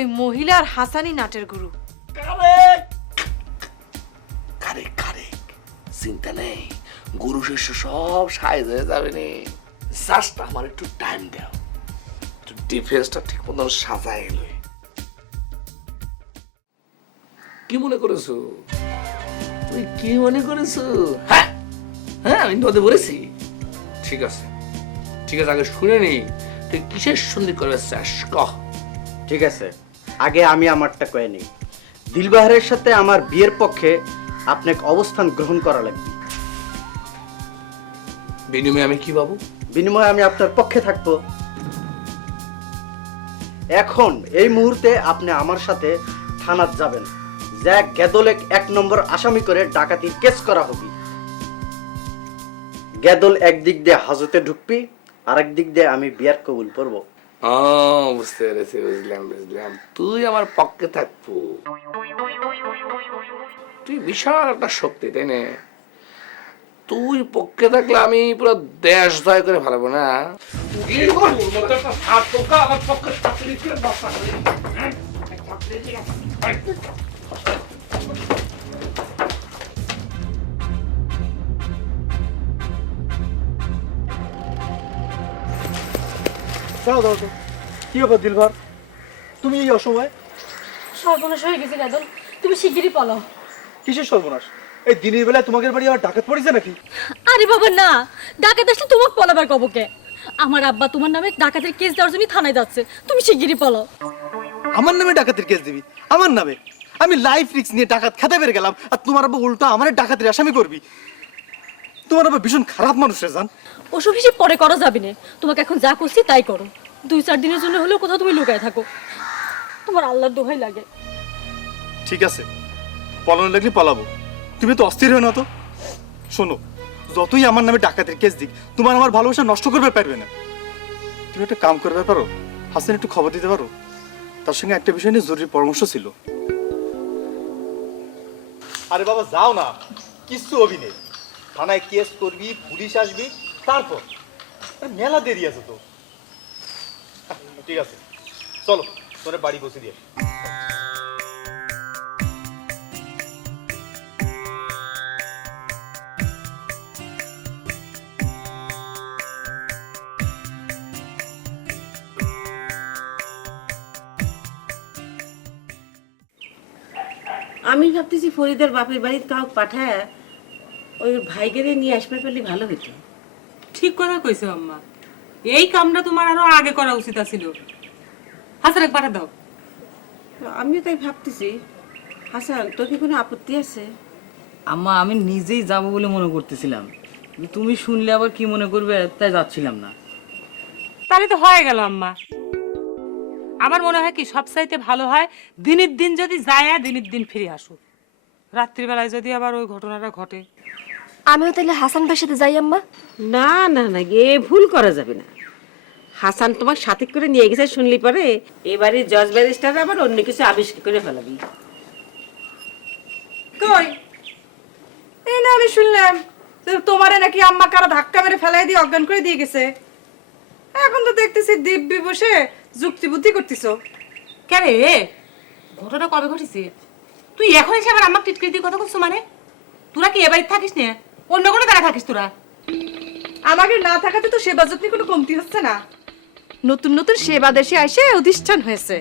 ওই মহিলার হাসানি নাটের গুরু। কারেক্ট কারেক্ট চিন্তা নেই গুরু শিষ্য সব সাইজ হয়ে যাবে নি জাস্ট আমার একটু টাইম দাও। একটু ডিফেন্সটা ঠিক মতন এলো। কি মনে করেছ? তুই কি মনে করেছ? হ্যাঁ হ্যাঁ আমি তোমাদের বলেছি। ঠিক আছে। ঠিক আছে আগে শুনে নি তুই কিসের সন্ধি করবে চাস কহ। ঠিক আছে। আগে আমি আমারটা কয়ে নিই। দিলবাহারের সাথে আমার বিয়ের পক্ষে আপনাকে অবস্থান গ্রহণ করা লাগবে। বিনিময়ে আমি কি পাবো? বিনিময়ে আমি আপনার পক্ষে থাকব। এখন এই মুহূর্তে আপনি আমার সাথে থানাত যাবেন। জ্যাক গ্যাদলে এক নম্বর আসামি করে ডাকাতির কেস করা হবে। গ্যাদল একদিক দিয়ে হাজতে ঢুকবি আরেক দিক দিয়ে আমি বিয়ার কবুল করব। বুঝতে পেরেছি, বুঝলাম বুঝলাম। তুই আমার পক্ষে থাকব। তুই বিশাল একটা শক্তি, তাই না? তুই পক্ষে থাকলে আমি পুরো দেশ জয় করে ভালো না? দাও দাও দাও কি ব্যাপার দিলভার তুমি এই অসময়? সর্বনাশ হয়ে গেছে গাদল তুমি শিগগিরই পালাও। কিসের সর্বনাশ? এই দিনের বেলায় তোমাদের বাড়ি আবার ডাকাত পড়েছে নাকি? আরে বাবা না। ডাকাত আসলে তোমাকে পলাবার কবকে আমার আব্বা তোমার নামে ডাকাতের কেস দেওয়ার জন্য থানায় যাচ্ছে। তুমি শিগগিরই পালাও। আমার নামে ডাকাতের কেস দিবি? আমার নামে? আমি লাইফ রিক্স নিয়ে ডাকাত খেতে পেরে গেলাম আর তোমার আবার উল্টো আমার ডাকাতের আসামি করবি। তোমার আবার ভীষণ খারাপ মানুষ রে জান। ওসব হিসেব পরে করা যাবে না। তোমাকে এখন যা করছি তাই করো। দুই চার দিনের জন্য হলেও কোথাও তুমি লুকায় থাকো। তোমার আল্লাহর দোহাই লাগে। ঠিক আছে। পলানো লাগলে পলাবো। তুমি তো অস্থির হয়ে না তো। শোনো, যতই আমার নামে ডাকাতের কেস দিক, তোমার আমার ভালোবাসা নষ্ট করবে পারবে না। তুমি একটা কাম করবে পারো। হাসান একটু খবর দিতে পারো? তার সঙ্গে একটা বিষয় নিয়ে জরুরি পরামর্শ ছিল। আরে বাবা, যাও না। কিচ্ছু অভিনয়। থানায় কেস করবি, পুলিশ আসবি, তারপর? মেলা দেরি আছে তো। ঠিক আছে। চলো তোরে বাড়ি বসে দিয়ে আমি ভাবতেছি ফরিদের বাপের বাড়িতে কাউকে পাঠায় ওই ভাইগেরে নিয়ে আসবে পেলে ভালো হতো ঠিক কথা কইছো আম্মা। এই কামটা তোমার আরও আগে করা উচিত ছিল হাসান পাঠা দাও। আমিও তাই ভাবতেছি। হাসান তোর কি কোনো আপত্তি আছে? আম্মা আমি নিজেই যাব বলে মনে করতেছিলাম। তুমি শুনলে আবার কি মনে করবে তাই যাচ্ছিলাম না। তাহলে তো হয়ে গেল আম্মা। আমার মনে হয় কি সবচাইতে ভালো হয় দিনের দিন যদি যায় দিনের দিন ফিরে আসুক। রাত্রিবেলায় যদি আবার ওই ঘটনাটা ঘটে। আমিও তাহলে হাসান ভাইয়ের সাথে যাই আম্মা। না না না এ ভুল করা যাবে না। হাসান তোমার সাথে করে নিয়ে গেছে শুনলি পরে? এবারে জজ ব্যারিস্টার আবার অন্য কিছু আবিষ্কার করে ফেলাবি। কই? এই না আমি শুনলাম। যে তোমারে নাকি আম্মা কারা ধাক্কা মেরে ফেলাই দিয়ে অজ্ঞান করে দিয়ে গেছে। এখন তো দেখতেছি দিব্যি বসে যুক্তি বুদ্ধি করতেছো। কেন রে? ঘটনা কবে ঘটেছে? তুই এখন এসে আবার আমার টিটকিরি দিয়ে কথা করছ মানে? তোরা কি এবারে থাকিস না? অন্য কোনো জায়গায় থাকিস তোরা। আমাকে না থাকাতে তো সেবা যত্নে কোনো কমতি হচ্ছে না। নতুন নতুন সেবা দেশে এসে অধিষ্ঠান হয়েছে।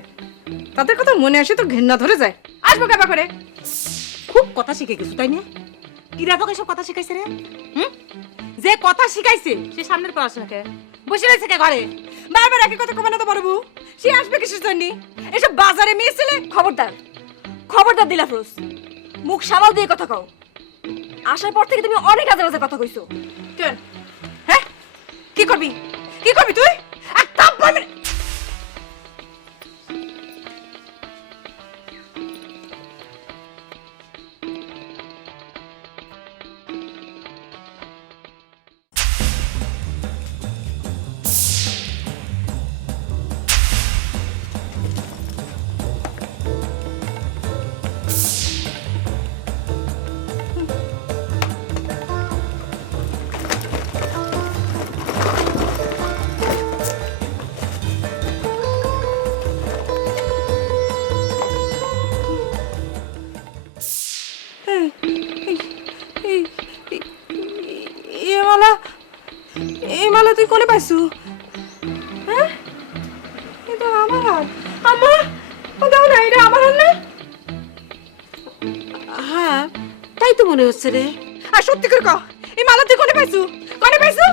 তাদের কথা মনে আসে তো ঘৃণা ধরে যায়। আসব কেবা করে। খুব কথা শিখে গেছো তাই না? কিরা তোকে সব কথা শিখাইছে রে? হুম? যে কথা শিখাইছে সে সামনের পড়াশোনাকে বসে রয়েছে কে ঘরে? বারবার একই কথা কমানো তো বড় সে আসবে কিসের জন্য? এসব বাজারে মেয়ে ছেলে? খবরদার। খবরদার দিলা ফ্রোজ মুখ সামাল দিয়ে কথা কও। আসার পর থেকে তুমি অনেক আজে বাজে কথা কইছো। কেন? হ্যাঁ? কি করবি? কি করবি তুই? এক তাপ মালা তুই কোনে পাইছু? হ্যাঁ? এটা আমার হাত। আম্মা ও দাও না এটা আমার হাত না? হ্যাঁ তাই তো মনে হচ্ছে রে। আর সত্যি করে কহ এই মালা তুই কোনে পাইছো? কোনে পাইছু?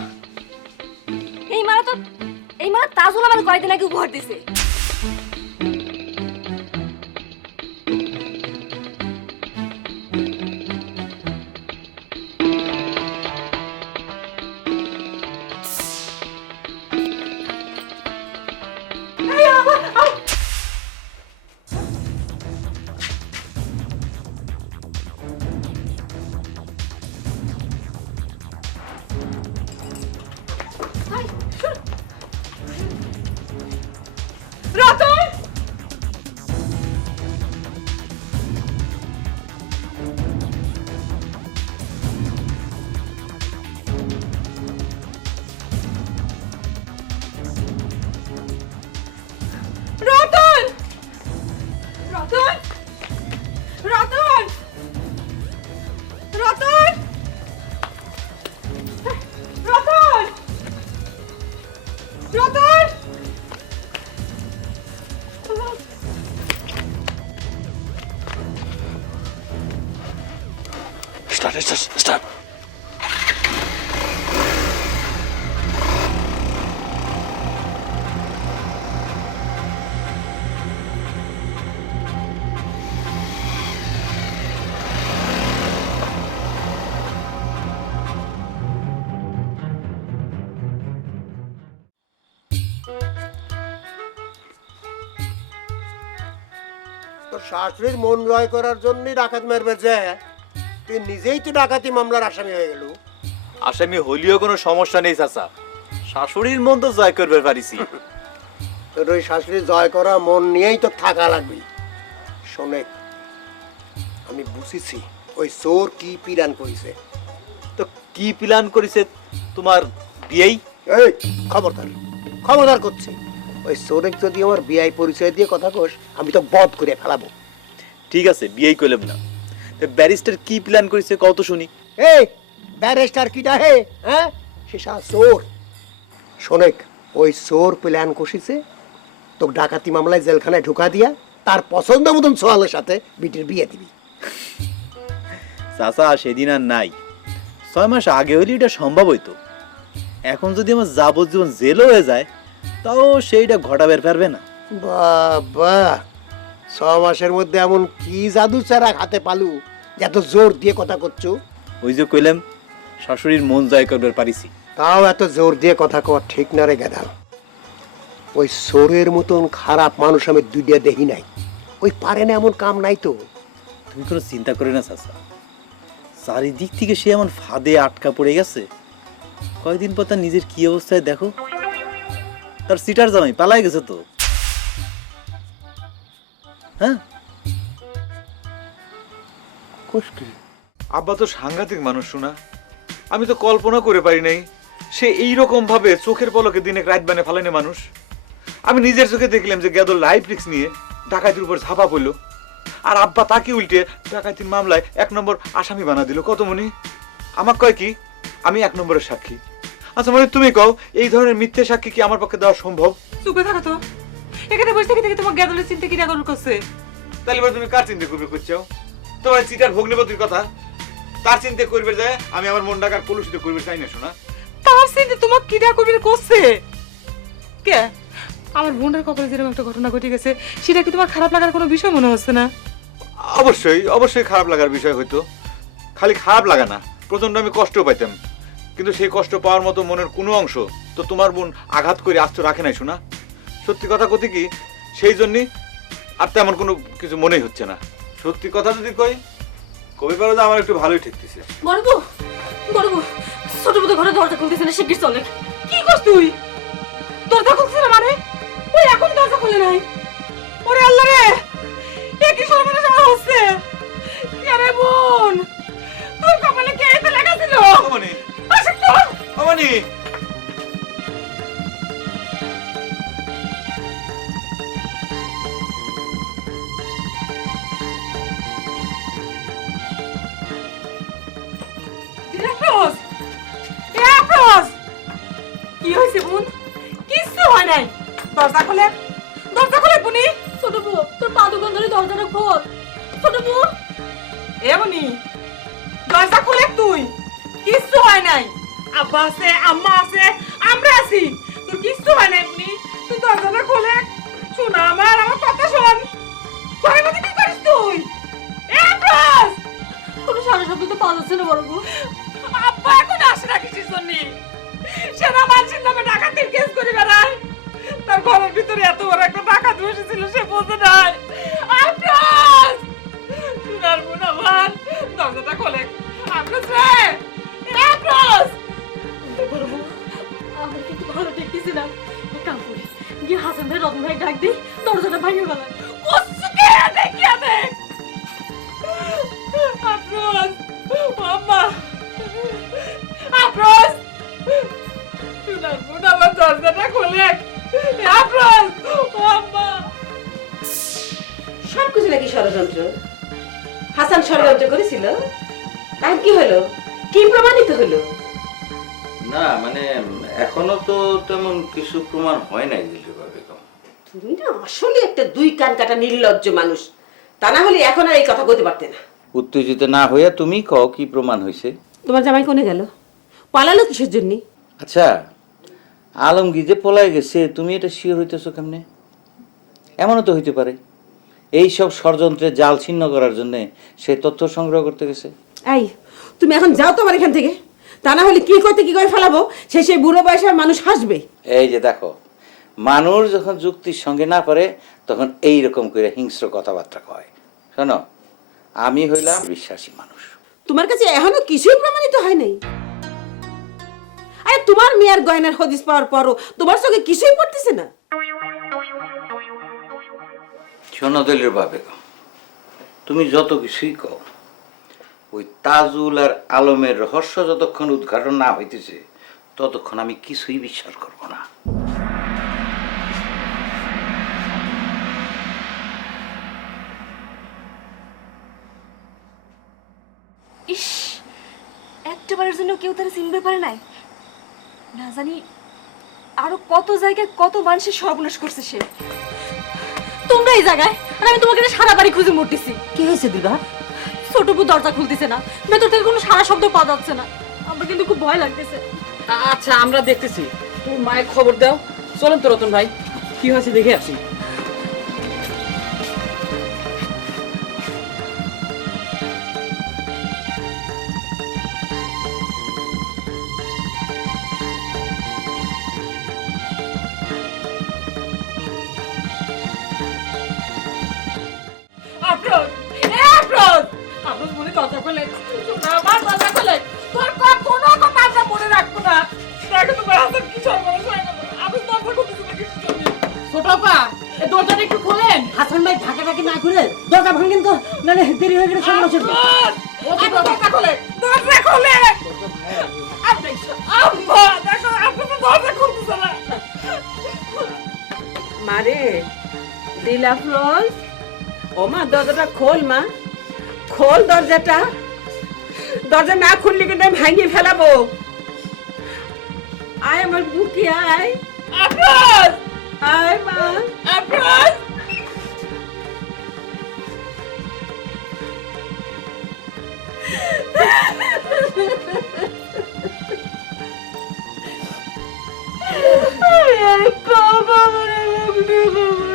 এই মালা তো এই মালা তাজুল আমার কয়েকদিন আগে উপহার দিছে। শাশুড়ির মন জয় করার জন্যই ডাকাত মারবে যে। তুই নিজেই তো ডাকাতি মামলার আসামি হয়ে গেল। আসামি হলিও কোনো সমস্যা নেই চাচা। শাশুড়ির মন তো জয় করবে পারিছি তোর ওই শাশুড়ি জয় করা মন নিয়েই তো থাকা লাগবে। শোনে আমি বুঝেছি ওই চোর কি পিরান করেছে। তো কি প্ল্যান করেছে তোমার বিয়েই? এই খবরদার খবরদার করছি। ওই চোরেক যদি আমার বিআই পরিচয় দিয়ে কথা কোস আমি তো বধ করে ফেলাবো। ঠিক আছে বিয়েই করলাম না। ব্যারিস্টার কি প্ল্যান করেছে কত শুনি। এই ব্যারিস্টার কিটা হে হ্যাঁ? সে চোর। শোনেক ওই চোর প্ল্যান কষিছে তো ডাকাতি মামলায় জেলখানায় ঢুকা দিয়া তার পছন্দ মতন সোয়ালের সাথে বিটির বিয়ে দিবি। চাচা সেদিন আর নাই। ছয় মাস আগে হলে এটা সম্ভব হইতো। এখন যদি আমার যাবজ্জীবন জেল হয়ে যায় তাও সেইটা ঘটাবের পারবে না। বাবা ছ মাসের মধ্যে এমন কি জাদু চারা হাতে পালু এত জোর দিয়ে কথা করছ? ওই যে কইলাম শাশুড়ির মন জয় করবার পারিছি। তাও এত জোর দিয়ে কথা কওয়া ঠিক না রে গেদাল। ওই সোরের মতন খারাপ মানুষ আমি দুইটা দেখি নাই। ওই পারে না এমন কাম নাই তো। তুমি কোনো চিন্তা করে না চাচা। চারিদিক থেকে সে এমন ফাঁদে আটকা পড়ে গেছে। কয়েকদিন পর তার নিজের কি অবস্থায় দেখো? তার সিটার জামাই পালাই গেছে তো। হ্যাঁ? আব্বা তো সাংঘাতিক মানুষ শোনা আমি তো কল্পনা করে পারি নাই, সে এই রকম ভাবে চোখের পলকে দিনে রাত বানে ফালানে মানুষ। আমি নিজের চোখে দেখলাম যে গেদর লাইফ রিক্স নিয়ে ডাকাতির উপর ঝাপা পড়ল। আর আব্বা তাকে উল্টে ডাকাতির মামলায় এক নম্বর আসামি বানা দিল। কত মনি? আমার কয় কি? আমি এক নম্বরের সাক্ষী। আচ্ছা মানে তুমি কও এই ধরনের মিথ্যে সাক্ষী কি আমার পক্ষে দেওয়া সম্ভব? চুপে থাকো তো। এখানে বসে থেকে থেকে তোমার গেদলের চিন্তা কিনা করুন করছে? তাহলে এবার তুমি কার চিন্তা করবে করছ তোমার চিটার ভগ্নিপতির কথা? তার চিন্তা করবে যে আমি আমার মন ডাকার কলুষিত করবে চাই না শোনা তার চিন্তা তোমার কিনা কবির করছে? কে? আমার বোনের কপালে যেরকম একটা ঘটনা ঘটে গেছে সেটা কি তোমার খারাপ লাগার কোনো বিষয় মনে হচ্ছে না? অবশ্যই অবশ্যই খারাপ লাগার বিষয় হয়তো খালি খারাপ লাগা না প্রচণ্ড আমি কষ্ট পাইতাম। কিন্তু সেই কষ্ট পাওয়ার মতো মনের কোনো অংশ তো তোমার বোন আঘাত করে আস্ত রাখে নাই শোনা সত্যি কথা কথি কি, সেই জন্যই আর তেমন কোনো কিছু মনেই হচ্ছে না। সত্যি কথা যদি কই, কবি পারো যে আমার একটু ভালোই ঠেকতেছে বড়বু বড়বু ছোট মতো ঘরে দরজা খুলতেছে না, শিগগির চলে কি করছ তুই? দরজাটা খোল। ছোট বুনি। দরজা খোলে তুই। কিচ্ছু হয় নাই। আব্বা আছে আম্মা আছে আমরা আছি। তোর কিচ্ছু হয় নাই বুনি তুই দরজাটা খোলে। শোনা আমার আমার কথা শোন। ঘরের মধ্যে কি করিস তুই? কোনো সারা শব্দ তো পাওয়া যাচ্ছে না বড় আব্বা এখন আসে না কিসের জন্য? সেনা মানুষের নামে ডাকাতির কেস করে বেড়ায়। তার ঘরের ভিতরে এত বড় একটা ডাকাত বসেছিল সে বোঝে নাই। আফরোজ সোনার বোন আমার দরজাটা খোলে। আফরোজ রে আফরোজ! আমার কিন্তু ভালো দেখতেছি না। কাম করি, গিয়ে হাসান ভাই রতন ভাই ডাক দিই, দরজাটা ভাঙিয়ে ফেলাম কুসুকে দেখ আফরোজ আম্মা আফরোজ। সোনার বোন আমার দরজাটা খোলে। আফরোজ আম্মা কিছু নাকি ষড়যন্ত্র? হাসান ষড়যন্ত্র করেছিল? তার কি হলো? কি প্রমাণিত হলো? না মানে এখনও তো তেমন কিছু প্রমাণ হয় নাই দিলরুবা বেগম। তুমি না আসলে একটা দুই কান কাটা নির্লজ্জ মানুষ। তা না হলে এখন আর এই কথা বলতে পারতে না। উত্তেজিত না হইয়া তুমি কও কি প্রমাণ হয়েছে তোমার জামাই কোনে গেল? পালালো কিসের জন্য? আচ্ছা আলমগীর যে পলায় গেছে তুমি এটা শিওর হইতেছো কেমনে? এমনও তো হইতে পারে। এই সব ষড়যন্ত্রে জাল ছিন্ন করার জন্য সে তথ্য সংগ্রহ করতে গেছে। এই তুমি এখন যাও তোমার এখান থেকে। তা না হলে কি করতে কি করে ফেলাবো? সে সেই বুড়ো বয়সের মানুষ হাসবে। এই যে দেখো মানুষ যখন যুক্তির সঙ্গে না পারে তখন এই রকম করে হিংস্র কথাবার্তা কয়। শোনো আমি হইলাম বিশ্বাসী মানুষ। তোমার কাছে এখনও কিছুই প্রমাণিত হয় নাই। আরে তোমার মেয়ের গয়নার হদিস পাওয়ার পরও তোমার সঙ্গে কিছুই পড়তেছে না। দলীয় বেগম তুমি যত কিছুই কও, ওই তাজুল আর আলমের রহস্য যতক্ষণ উদ্ঘাটন না হইতেছে, ততক্ষণ আমি কিছুই বিশ্বাস করব না। ইস, একটাবারের জন্য কেউ তারা চিনতে পারে নাই। না জানি আরও কত জায়গায় কত মানুষের সর্বনাশ করছে সে। তোমরা এই জায়গায় আর আমি তোমাকে সারা বাড়ি খুঁজে মরতেছি। কি হয়েছে দুর্গা ছোট বউ দরজা খুলতেছে না ভেতর থেকে কোনো সারা শব্দ পাওয়া যাচ্ছে না। আমার কিন্তু খুব ভয় লাগতেছে। আচ্ছা আমরা দেখতেছি। তোর মায়ের খবর দাও। চলেন তো রতন ভাই কি হয়েছে দেখে আসি। খোলে আমার দরজা খোলে তোর কথা কোনো কথা আমরা মনে রাখব না। দেখো তোমার কি সর্বনাশ হয়ে গেল দরজাটা একটু খোলেন। হাসান ভাই ঢাকা ঢাকি না করে দরজা ভাঙেন তো নাহলে দেরি হয়ে গেলে সমস্যা হবে। দরজা খোলে। দরজা খোলে। আম্মা দেখো আফরোজ দরজা খুলতেছে না। মারে দিলা ফ্রোজ? ও মা দরজাটা খোল মা। খোল দরজাটা। দরজা না খুললে কিন্তু আমি ভাঙিয়ে ফেলাবো। আয় আমার বুকে আয়। আফরোজ! আয় মা। আফরোজ! কি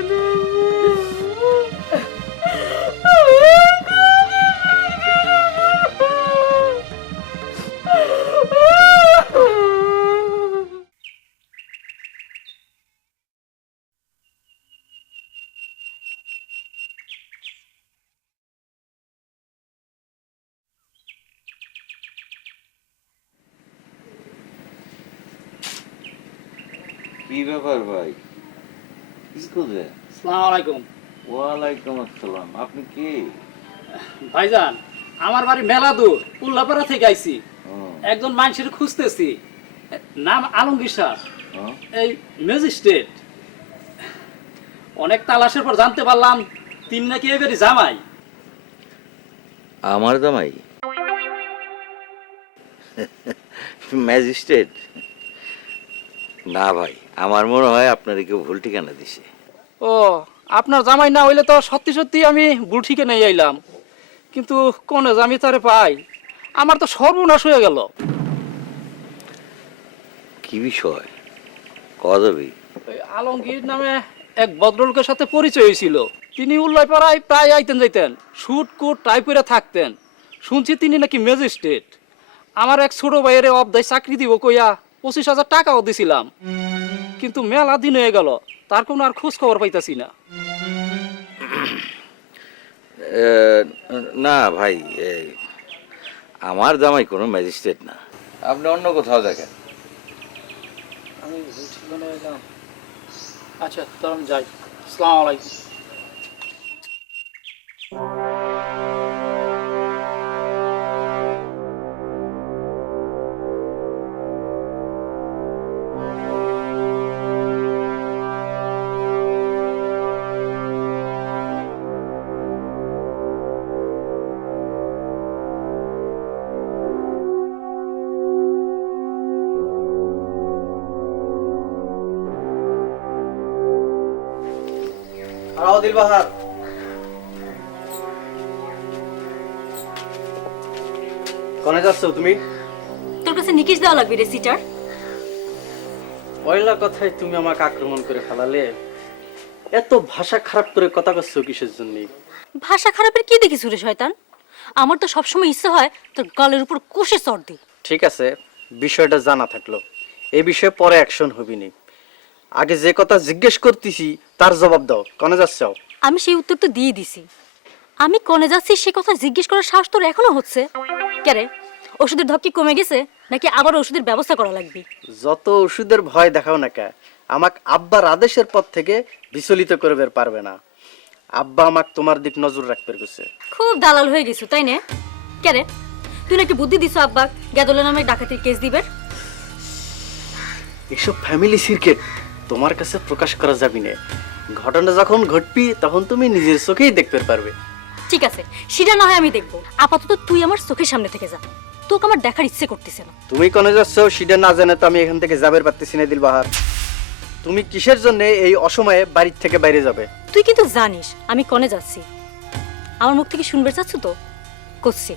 ব্যাপার ভাই? আলাইকুম ওয়ালাইকুম আসসালাম। আপনি কি? ভাইজান আমার বাড়ি মেলা দূর উল্লাপাড়া থেকে আইছি। একজন মানুষের খুঁজতেছি। নাম আলমগীর শাহ এই ম্যাজিস্ট্রেট। অনেক তালাশের পর জানতে পারলাম তিন নাকি এবারে জামাই। আমার জামাই? ম্যাজিস্ট্রেট? না ভাই আমার মনে হয় আপনার কেউ ভুল ঠিকানা দিছে। ও আপনার জামাই না হইলে তো সত্যি সত্যি আমি ভুল ঠিকে নিয়ে আইলাম। কিন্তু কোন জামি তারে পাই? আমার তো সর্বনাশ হয়ে গেল। কি বিষয়? ওই আলমগীর নামে এক ভদ্রলোকের সাথে পরিচয় হয়েছিল। তিনি উল্লয় পাড়ায় প্রায় আইতেন যাইতেন শুট কুট টাই করে থাকতেন। শুনছি তিনি নাকি ম্যাজিস্ট্রেট। আমার এক ছোট ভাইয়ের অবদায় চাকরি দিব কইয়া পঁচিশ হাজার টাকাও দিছিলাম। কিন্তু মেলা দিন হয়ে গেল তার কোনো আর খোঁজ খবর পাইতাছি না। না ভাই আমার জামাই কোনো ম্যাজিস্ট্রেট না। আপনি অন্য কোথাও দেখেন। আমি ঠিকানা এলাম। আচ্ছা তাহলে আমি যাই। আসসালামু আলাইকুম। দিল বাহার। কনে যাচ্ছ তুমি? তোর কাছে নিকিশ দেওয়া লাগবে রে সিটার। পয়লা কথায় তুমি আমাকে আক্রমণ করে ফেলালে এত ভাষা খারাপ করে কথা করছ কিসের জন্য? ভাষা খারাপের কি দেখিস রে শয়তান? আমার তো সবসময় ইচ্ছে হয় তোর গলের উপর কষে চড় দিই ঠিক আছে বিষয়টা জানা থাকল। এই বিষয়ে পরে অ্যাকশন হবি নি। আগে যে কথা জিজ্ঞেস করতেছি তার জবাব দাও। কনে যাচ্ছ? আমি সেই উত্তর তো দিয়ে দিছি। আমি কনে যাচ্ছি সে কথা জিজ্ঞেস করার সাহস তোর এখনও হচ্ছে? কেরে ওষুধের ধক কি কমে গেছে? নাকি আবার ওষুধের ব্যবস্থা করা লাগবে? যত ওষুধের ভয় দেখাও না কে আমাক আব্বার আদেশের পর থেকে বিচলিত করবে পারবে না। আব্বা আমাক তোমার দিক নজর রাখতে গেছে। খুব দালাল হয়ে গেছো তাই না? কেরে তুই নাকি বুদ্ধি দিছো আব্বা গেদলে নামে ডাকাতির কেস দিবে? এসব ফ্যামিলি সিক্রেট তোমার কাছে প্রকাশ করা যাবে না। ঘটনা যখন ঘটবি তখন তুমি নিজের চোখেই দেখতে পারবে। ঠিক আছে সেটা না হয় আমি দেখব। আপাতত তুই আমার চোখের সামনে থেকে যা। তোকে আমার দেখার ইচ্ছে করতেছে না। তুমি কোনে যাচ্ছ সেটা না জানে তো আমি এখান থেকে যাবের পারতেছি না দিলবাহার। তুমি কিসের জন্য এই অসময়ে বাড়ির থেকে বাইরে যাবে? তুই কিন্তু জানিস আমি কনে যাচ্ছি। আমার মুখ থেকে শুনবে চাচ্ছ তো? করছি।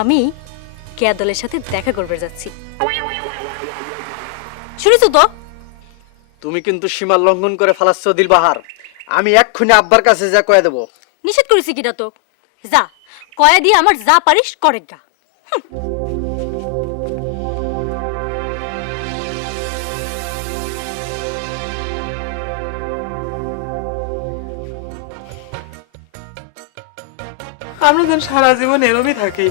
আমি কেয়াদলের সাথে দেখা করবে যাচ্ছি। শুনেছো তো? তুমি কিন্তু সীমা লঙ্ঘন করে ফেলাচ্ছ দিলবাহার। আমি এক্ষুনি আব্বার কাছে যা কয়ে দেবো। নিষেধ করেছি কিনা তো? যা কয়া দিয়ে আমার যা পারিস করে গা। আমরা যেন সারা জীবন এরমই থাকি।